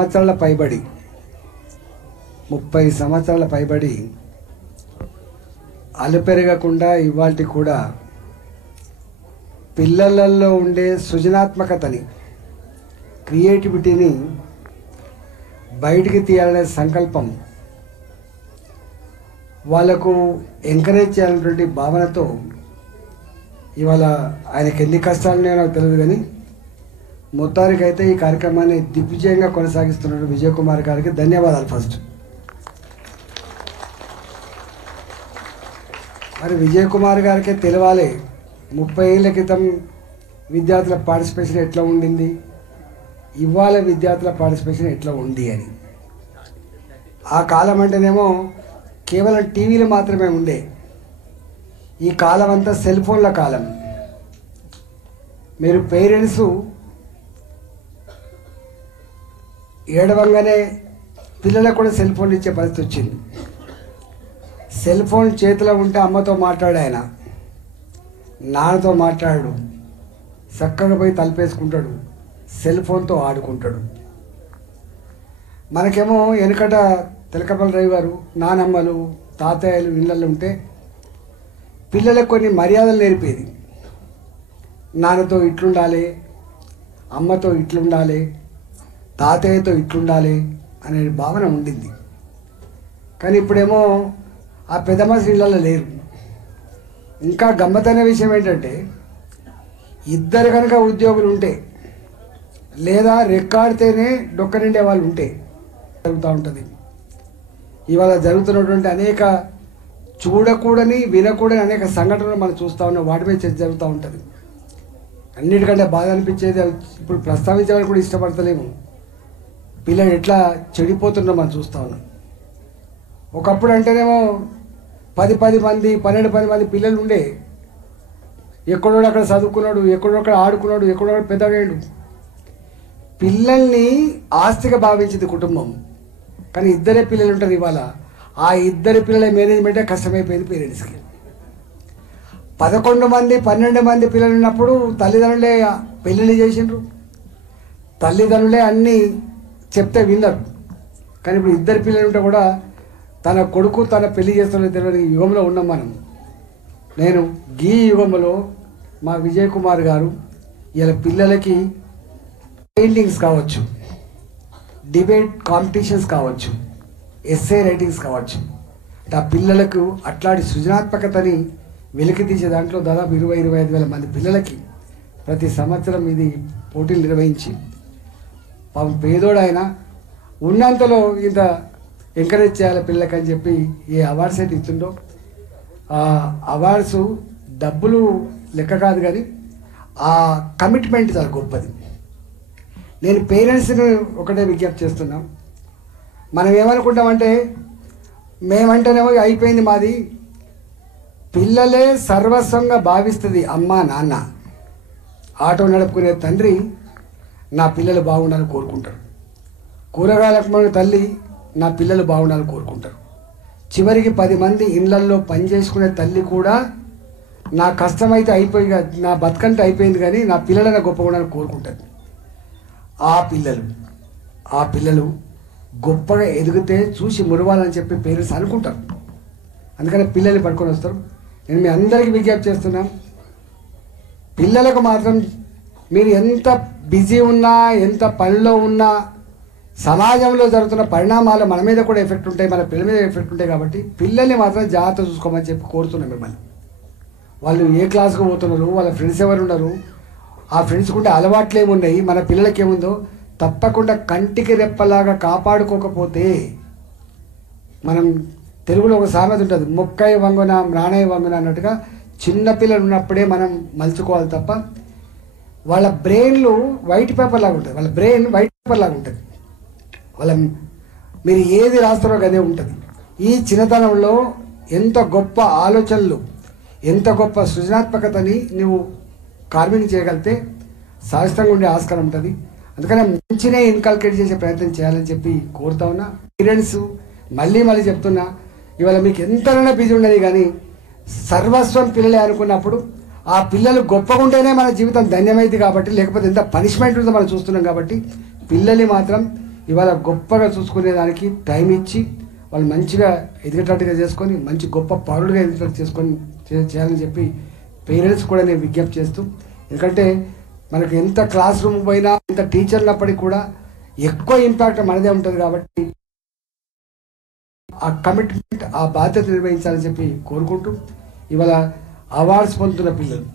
సంవత్సరాల పైబడి 30 సంవత్సరాల పైబడి అలుపెరగకుండా ఇవాల్టి కూడా పిల్లలలో ఉండే సృజనాత్మకతని క్రియేటివిటీని బయటికి తీయాలనే సంకల్పం వాళ్ళకు ఎంకరేజ్ చేయాలనేటువంటి భావనతో ఇవాళ ఆయనకి ఎన్ని కష్టాలు ఉన్నాయో నాకు తెలియదు కానీ మొత్తానికైతే ఈ కార్యక్రమాన్ని దిగ్విజయంగా కొనసాగిస్తున్న విజయ్ కుమార్ గారికి ధన్యవాదాలు. ఫస్ట్ మరి విజయ్ కుమార్ గారికి తెలవాలి 30 ఏళ్ల క్రితం విద్యార్థుల పార్టిసిపేషన్ ఎట్లా ఉండింది, ఇవాళ విద్యార్థుల పార్టిసిపేషన్ ఎట్లా ఉంది అని. ఆ కాలం అంటేనేమో కేవలం టీవీలు మాత్రమే ఉండే, ఈ కాలం అంతా సెల్ ఫోన్ల కాలం. మీరు పేరెంట్స్ ఏడవంగానే పిల్లలకు కూడా సెల్ ఫోన్లు ఇచ్చే పరిస్థితి వచ్చింది. సెల్ ఫోన్ చేతిలో ఉంటే అమ్మతో మాట్లాడు, ఆయన నాన్నతో మాట్లాడు, చక్కగా పోయి తలుపేసుకుంటాడు, సెల్ ఫోన్తో ఆడుకుంటాడు. మనకేమో వెనకట తెలకపల్లి రవి గారు నానమ్మలు తాతయ్యలు ఇళ్ళల్లో ఉంటే పిల్లలకు కొన్ని మర్యాదలు నేర్పేది. నాన్నతో ఇట్లుండాలి, అమ్మతో ఇట్లుండాలి, తాతయ్యతో ఇట్లుండాలి అనే భావన ఉండింది. కానీ ఇప్పుడేమో ఆ పెద్ద మనిషి ఇళ్ళల్లో లేరు. ఇంకా గమ్మతైన విషయం ఏంటంటే ఇద్దరు కనుక ఉద్యోగులు ఉంటే లేదా రెక్కాడితేనే డొక్క నిండే వాళ్ళు ఉంటే జరుగుతూ ఉంటుంది. ఇవాళ జరుగుతున్నటువంటి అనేక చూడకూడని వినకూడని అనేక సంఘటనలు మనం చూస్తూ ఉన్నాం, వాటి మీద చర్చ జరుగుతూ ఉంటుంది. అన్నిటికంటే బాధ అనిపించేది ఇప్పుడు ప్రస్తావించాలని కూడా ఇష్టపడతలేము, పిల్లలు ఎట్లా చెడిపోతుండో మనం చూస్తూ ఉన్నాం. ఒకప్పుడు అంటేనేమో 10 మంది 12 మంది పిల్లలు ఉండే, ఎక్కడో అక్కడ చదువుకున్నాడు, ఎక్కడో అక్కడ ఆడుకున్నాడు, ఎక్కడో పెద్దగాడు. పిల్లల్ని ఆస్తిగా భావించింది కుటుంబం. కానీ ఇద్దరే పిల్లలు ఉంటారు. ఇవాళ ఆ ఇద్దరి పిల్లల మేనేజ్మెంటే కష్టమైపోయింది పేరెంట్స్కి. 11 మంది 12 మంది పిల్లలు ఉన్నప్పుడు తల్లిదండ్రులే పెళ్ళిళ్ళు చేసిండ్రు, తల్లిదండ్రులే అన్నీ చెప్తే విన్నారు. కానీ ఇప్పుడు ఇద్దరు పిల్లలు ఉంటే కూడా తన కొడుకు తన పెళ్లి చేస్తున్న తెలియని యుగంలో ఉన్నాం మనం. నేను ఈ యుగంలో మా విజయ్ కుమార్ గారు ఇలా పిల్లలకి పెయింటింగ్స్ కావచ్చు, డిబేట్ కాంపిటీషన్స్ కావచ్చు, ఎస్సే రైటింగ్స్ కావచ్చు, ఆ పిల్లలకు అట్లాంటి సృజనాత్మకతని వెలికి తీసే దాంట్లో దాదాపు 20-25 వేల మంది పిల్లలకి ప్రతి సంవత్సరం ఇది పోటీలు నిర్వహించి పాపం పేదోడు ఆయన ఉన్నంతలో ఇంత ఎంకరేజ్ చేయాలి పిల్లలకి అని చెప్పి ఏ అవార్డ్స్ అయితే ఇస్తుండో ఆ అవార్డ్స్ డబ్బులు లెక్క కాదు, కానీ ఆ కమిట్మెంట్ చాలా గొప్పది. నేను పేరెంట్స్ని ఒకటే విజ్ఞప్తి చేస్తున్నాం. మనం ఏమనుకుంటామంటే మేమంటేనేమో అయిపోయింది మాది, పిల్లలే సర్వస్వంగా భావిస్తుంది అమ్మ నాన్న. ఆటో నడుపుకునే తండ్రి నా పిల్లలు బాగుండాలని కోరుకుంటారు, కూరగాయలకు తల్లి నా పిల్లలు బాగుండాలని కోరుకుంటారు. చివరికి 10 మంది ఇళ్లల్లో పనిచేసుకునే తల్లి కూడా నా కష్టమైతే అయిపోయి, నా బతుకంటే అయిపోయింది కానీ నా పిల్లలైనా గొప్పగా ఉండాలని కోరుకుంటారు. ఆ పిల్లలు గొప్పగా ఎదిగితే చూసి మురవాలని చెప్పి పేరెంట్స్ అనుకుంటారు. అందుకని పిల్లల్ని పట్టుకొని వస్తారు. నేను మీ అందరికీ విజ్ఞప్తి చేస్తున్నాను, పిల్లలకు మాత్రం మీరు ఎంత బిజీ ఉన్నా ఎంత పనిలో ఉన్నా సమాజంలో జరుగుతున్న పరిణామాలు మన మీద కూడా ఎఫెక్ట్ ఉంటాయి, మన పిల్లల మీద ఎఫెక్ట్ ఉంటాయి. కాబట్టి పిల్లల్ని మాత్రం జాగ్రత్త చూసుకోమని చెప్పి కోరుతున్నాం మిమ్మల్ని. వాళ్ళు ఏ క్లాస్కు పోతున్నారు, వాళ్ళ ఫ్రెండ్స్ ఎవరు ఉన్నారు, ఆ ఫ్రెండ్స్కి ఉండే అలవాట్లు ఏమున్నాయి, మన పిల్లలకి ఏముందో తప్పకుండా కంటికి రెప్పలాగా కాపాడుకోకపోతే, మనం తెలుగులో ఒక సామెత ఉంటుంది, మొక్కయ్య వంగున నాణయ్య వంగున అన్నట్టుగా చిన్నపిల్లలు ఉన్నప్పుడే మనం మలుచుకోవాలి తప్ప వాళ్ళ బ్రెయిన్లు వైట్ పేపర్ లాగా ఉంటుంది, వాళ్ళ బ్రెయిన్ వైట్ పేపర్ లాగా ఉంటుంది. మీరు ఏది రాస్తారో అదే ఉంటుంది. ఈ చిన్నతనంలో ఎంత గొప్ప ఆలోచనలు, ఎంత గొప్ప సృజనాత్మకతని నువ్వు కార్మింగ్ చేయగలిగితే శాశ్వతంగా ఉండే ఆస్కారం ఉంటుంది. అందుకని మంచినే ఇన్కల్కేట్ చేసే ప్రయత్నం చేయాలని చెప్పి కోరుతా ఉన్నా. పేరెంట్స్ మళ్ళీ చెప్తున్నా, ఇవాళ మీకు ఎంతైనా బిజీ ఉండదు కానీ సర్వస్వం పిల్లలే అనుకున్నప్పుడు ఆ పిల్లలు గొప్పగా ఉంటేనే మన జీవితం ధన్యమైంది. కాబట్టి లేకపోతే ఎంత పనిష్మెంట్ ఉందో మనం చూస్తున్నాం. కాబట్టి పిల్లల్ని మాత్రం ఇవాళ గొప్పగా చూసుకునేదానికి టైం ఇచ్చి వాళ్ళు మంచిగా ఎదిగేటట్టుగా చేసుకొని మంచి గొప్ప పౌరులుగా ఎదిగేటట్టు చేసుకొని చేయాలని చెప్పి పేరెంట్స్ కూడా నేను విజ్ఞప్తి చేస్తూ, ఎందుకంటే మనకు ఎంత క్లాస్ రూమ్ పోయినా ఎంత టీచర్లప్పటికీ కూడా ఎక్కువ ఇంపాక్ట్ మనదే ఉంటుంది కాబట్టి ఆ కమిట్మెంట్ ఆ బాధ్యత నిర్వహించాలని చెప్పి కోరుకుంటూ ఇవాళ అవార్డ్స్ పొందుతున్న పిల్లలు